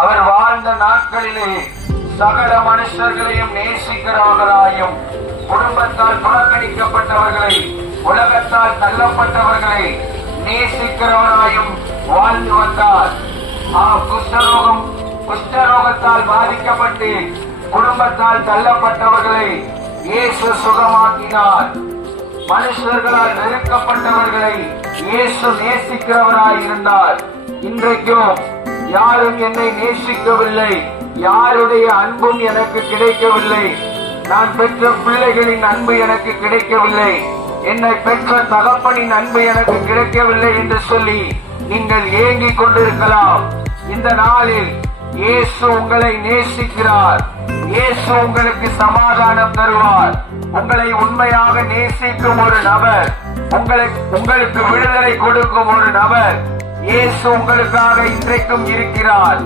அவர் வாழ்ந்த நாட்களிலே சகல மனுஷர்களையும் நேசிக்கிறவர்களாயும், குடும்பத்தால் புறக்கணிக்கப்பட்டவர்களை, உலகத்தால் தள்ளப்பட்டவர்களை நேசிக்கிறவராயும் வாழ்ந்து வந்தார். குஷ்டரோகத்தால் பாதிக்கப்பட்டு குடும்பத்தால் தள்ளப்பட்டவர்களை இயேசு சுகமாக்கினார். மனுஷர்களால் வெறுக்கப்பட்டவர்களை இயேசு நேசிக்கிறவராய் இருந்தார். இன்றைக்கும் யாரும் என்னை நேசிக்கவில்லை, யாருடைய அன்பும் எனக்கு கிடைக்கவில்லை, நான் பெற்ற பிள்ளைகளின் அன்பு எனக்கு கிடைக்கவில்லை, என்னை பெற்ற தகப்பனின் அன்பு எனக்கு கிடைக்கவில்லை என்று சொல்லி நீங்கள் ஏங்கிக் கொண்டிருக்கலாம். இந்த நாளில் இயேசு உங்களை நேசிக்கிறார். இயேசு உங்களுக்கு சமாதானம் தருவார். உங்களை உண்மையாக நேசிக்கும் ஒரு நபர், உங்களுக்கு விடுதலை கொடுக்கும் ஒரு நபர் இயேசு உங்களுக்காக இன்றைக்கும் இருக்கிறார்.